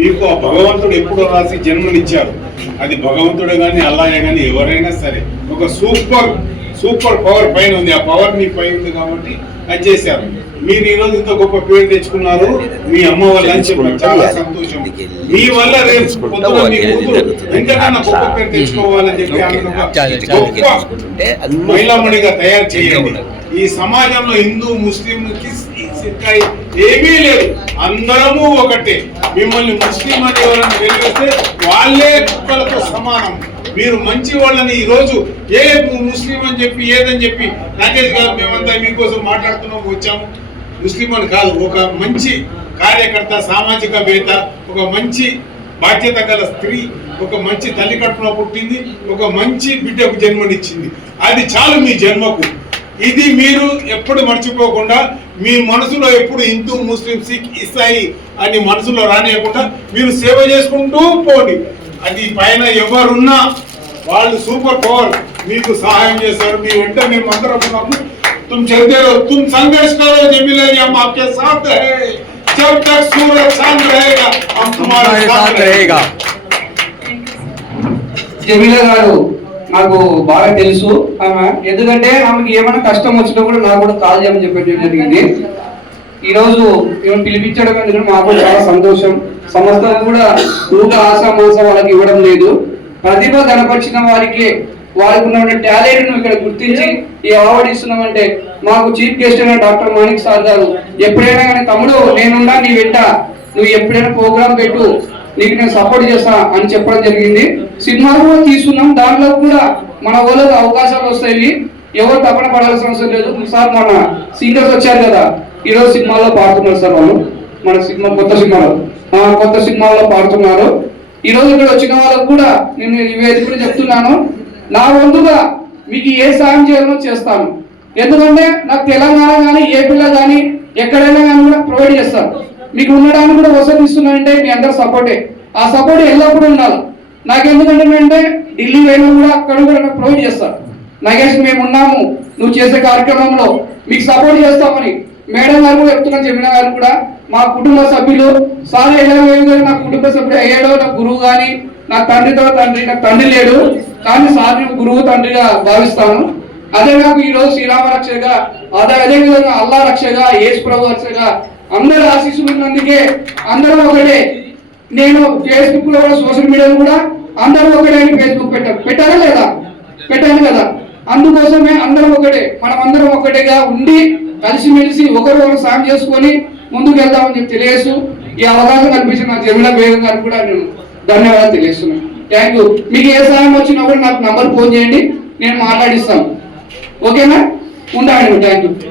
మీకు ఆ భగవంతుడు ఎప్పుడో రాసి జన్మనిచ్చారు. అది భగవంతుడే కానీ అల్లాహే కానీ ఎవరైనా సరే ఒక సూపర్ పవర్ పైన ఉంది. ఆ పవర్ మీ పైన ఉంది కాబట్టి అది చేశారు. మీరు ఈరోజు ఇంత గొప్ప పేరు తెచ్చుకున్నారు మీ అమ్మ వల్ల అని చెప్పారు. చాలా సంతోషం. మీ వల్ల రేపు పొద్దున మీ కూతురు ఎంతకన్నా గొప్ప పేరు తెచ్చుకోవాలని చెప్పి గొప్ప మహిళామణిగా తయారు చేయండి. ఈ సమాజంలో హిందూ ముస్లిం ఏమీ లేదు, అందరము ఒకటే. మిమ్మల్ని ముస్లిం అని ఎవరైనా వెలిగిస్తే వాళ్ళే కుక్కలతో సమానం. మీరు మంచి వాళ్ళని ఈరోజు ఏ ముస్లిం అని చెప్పి ఏదని చెప్పి నాకేది కాదు, మేమంతా మీకోసం మాట్లాడుతున్నాం వచ్చాము. ముస్లిం అని కాదు, ఒక మంచి కార్యకర్త, సామాజికవేత్త, ఒక మంచి బాధ్యత గల స్త్రీ, ఒక మంచి తల్లి కడుపున పుట్టింది, ఒక మంచి బిడ్డకు జన్మనిచ్చింది. అది చాలు మీ జన్మకు. ఇది మీరు ఎప్పుడు మర్చిపోకుండా మీ మనసులో ఎప్పుడు హిందూ ముస్లిం సిక్ ఇసాయి అని మనసులో రానియకుండా మీరు సేవ చేసుకుంటూ పోండి. అది పైన ఎవరున్నా వాళ్ళు సూపర్ పవర్ మీకు సహాయం చేస్తారు. మీ వెంట మేము అందరం ఉన్నాము. तुम चलते रहो, तुम संघर्ष करो जमीला जी, हम आपके साथ रहे। जब तक सूरज चांद रहेगा हम तुम्हारे साथ रहेगा। జమీలా గారు నాకు బాగా తెలుసు. ఎందుకంటే ఆమెకి ఏమైనా కష్టం వచ్చినా కూడా నాకు కూడా కాల్ చేయమని చెప్పడం జరిగింది. ఈ రోజు మేము పిలిపించడం ఎందుకంటే మాకు చాలా సంతోషం. సంస్థ కూడా ఊగా ఆశామాస వాళ్ళకి ఇవ్వడం లేదు. ప్రతిభ కనపరిచిన వారికి వారికి ఉన్న టాలెంట్ ను ఇక్కడ గుర్తించి ఈ అవార్డు ఇస్తున్నామంటే మాకు చీఫ్ గెస్ట్ అయిన డాక్టర్ మాణిక్ సార్ గారు ఎప్పుడైనా కానీ తమ్ముడు నేనున్నా నీ వెంట, నువ్వు ఎప్పుడైనా ప్రోగ్రామ్ పెట్టు, నీకు నేను సపోర్ట్ చేస్తా అని చెప్పడం జరిగింది. సినిమాలు కూడా తీసుకున్నాం, దాంట్లో కూడా మన వాళ్ళకి అవకాశాలు వస్తాయి. ఎవరు తప్పన పడాల్సిన అవసరం లేదు. సార్ మన సింగర్స్ వచ్చారు కదా, ఈరోజు సినిమాల్లో పాడుతున్నారు సార్ వాళ్ళు. మన సినిమా కొత్త సినిమాల్లో పాడుతున్నారు. ఈ రోజు ఇక్కడ వచ్చిన వాళ్ళకు కూడా నేను ఈ వేదికగా చెప్తున్నాను, నా వంతుగా మీకు ఏ సాయం చేయాలో చేస్తాను. ఎందుకంటే నాకు తెలంగాణ కానీ ఏపీలో కానీ ఎక్కడైనా కానీ కూడా ప్రొవైడ్ చేస్తాను. మీకు ఉండడానికి కూడా వసతి ఇస్తున్నానంటే మీ అందరు సపోర్టే. ఆ సపోర్ట్ ఎల్లప్పుడూ ఉండాలి. నాకెందుకంటే ఢిల్లీ అయినా కూడా అక్కడ కూడా నాకు ప్రొవైడ్ చేస్తాను. నాగేష్ మేము ఉన్నాము, నువ్వు చేసే కార్యక్రమంలో మీకు సపోర్ట్ చేస్తామని మేడం గారు కూడా చెప్తున్నాను. జమీలా గారు కూడా మా కుటుంబ సభ్యులు సార్ ఎలా నా కుటుంబ సభ్యుడు అయ్యాడో, నా గురువు కానీ నా తండ్రితో తండ్రి, నాకు తండ్రి లేడు కానీ సార్ గురువు తండ్రిగా భావిస్తాను. అదే నాకు ఈ రోజు శ్రీరామ రక్షగా, అదే విధంగా అల్లా రక్షగా, యేసు ప్రభు రక్షగా అందరూ ఆశీస్సులు ఉన్నందుకే అందరూ ఒకటే. నేను ఫేస్బుక్ లో సోషల్ మీడియాలో కూడా అందరూ ఒకటే అని ఫేస్బుక్ పెట్టారా లేదా? పెట్టాను కదా. అందుకోసమే అందరం ఒకటే, మనం అందరం ఒకటేగా ఉండి కలిసిమెలిసి ఒకరు సాయం చేసుకొని ముందుకు వెళ్దామని చెప్పి తెలియజేస్తూ ఈ అవకాశం కల్పించిన నా జమీలా బేగం గారికి కూడా నేను ధన్యవాదాలు తెలియజేస్తున్నాను. Thank you. మీకు ఏ సాయం వచ్చినా కూడా నాకు నంబర్ ఫోన్ చేయండి, నేను మాట్లాడిస్తాను. ఓకేనా? ఉండండి. Thank you.